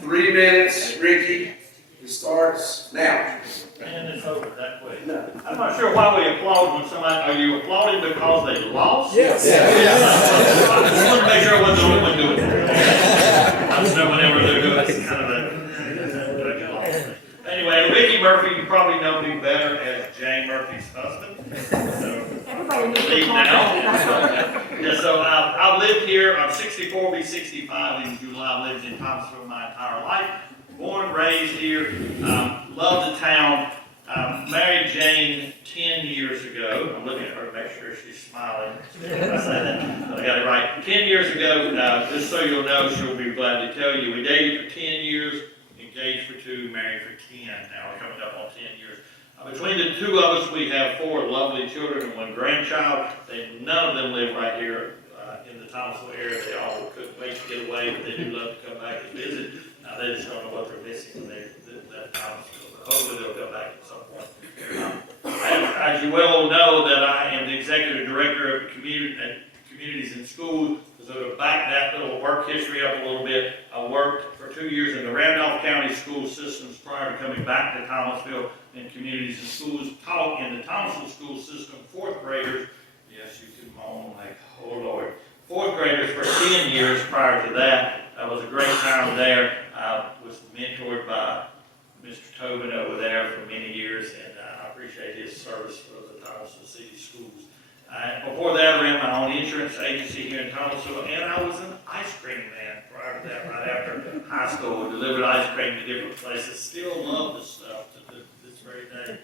3 minutes, Ricky. It starts now. And it's over that quick. I'm not sure why we applaud when somebody, are you applauding because they lost? Yes. I just want to make sure I wasn't the only one doing it. I just know whenever they're doing it, it's kind of a, anyway, Ricky Murphy, you probably know me better as Jane Murphy's husband. So, leave now. So I've lived here, I'm 64, be 65 in July. I've lived in Thomasville my entire life. Born, raised here, love the town. Married Jane 10 years ago. I'm looking at her to make sure she's smiling. I say that, but I got it right. 10 years ago, just so you'll know, she'll be glad to tell you, we dated for 10 years, engaged for 2, married for 10. Now we're coming up on 10 years. Between the two of us, we have 4 lovely children and 1 grandchild. None of them live right here in the Thomasville area. They all couldn't wait to get away, but they do love to come back and visit. They just don't know what they're missing when they left Thomasville. But hopefully they'll come back at some point. As you well know, that I am the executive director of communities and schools. So to back that little work history up a little bit, I worked for 2 years in the Randolph County school systems prior to coming back to Thomasville. In communities and schools, taught in the Thomasville school system, 4th graders. Yes, you can moan like, oh Lord. 4th graders for 10 years prior to that. That was a great time there. I was mentored by Mr. Tobin over there for many years, and I appreciate his service for the Thomasville City Schools. Before that, I ran my own insurance agency here in Thomasville, and I was an ice cream man prior to that, right after high school. I delivered ice cream to different places. Still love this stuff to this very day.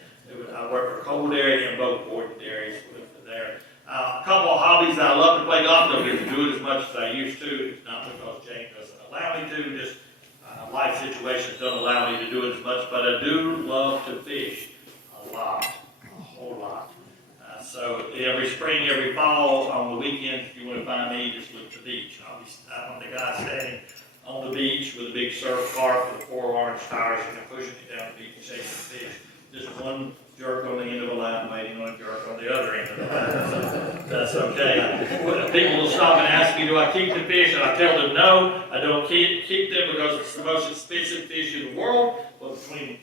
I worked for Cold Dairy and both Gordon Dairies there. A couple of hobbies that I love to play golf. Don't get to do it as much as I used to. It's not because Jane doesn't allow me to, just life situations don't allow me to do it as much, but I do love to fish a lot, a whole lot. So every spring, every fall, on the weekends, if you want to find me, just look to the beach. I'm the guy standing on the beach with a big surf cart with 4 orange tires and pushing it down the beach and chasing fish. Just one jerk on the end of the line, waiting on a jerk on the other end of the line. So that's okay. People will stop and ask me, do I keep the fish? And I tell them no, I don't keep them because it's the most expensive fish in the world. But between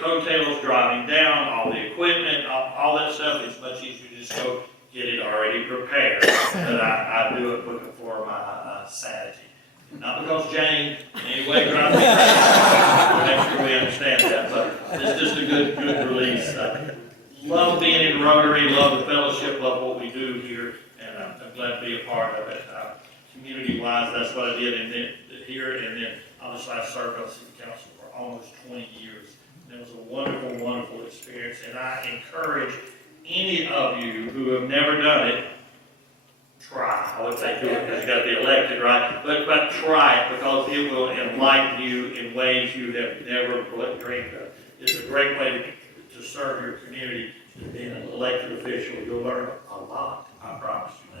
hotels, driving down, all the equipment, all that stuff, it's much easier to just go get it already prepared. But I do it looking for my sanity. Not because Jane in any way drives me crazy. Make sure we understand that, but it's just a good release. Love being in Rotary, love the fellowship, love what we do here, and I'm glad to be a part of it. Community-wise, that's what I did here, and then obviously I served on City Council for almost 20 years. And it was a wonderful, wonderful experience, and I encourage any of you who have never done it, try. I would say do it because you got to be elected, right? But try it because it will enlighten you in ways you have never dreamed of. It's a great way to serve your community. Being an elected official, you'll learn a lot, I promise you.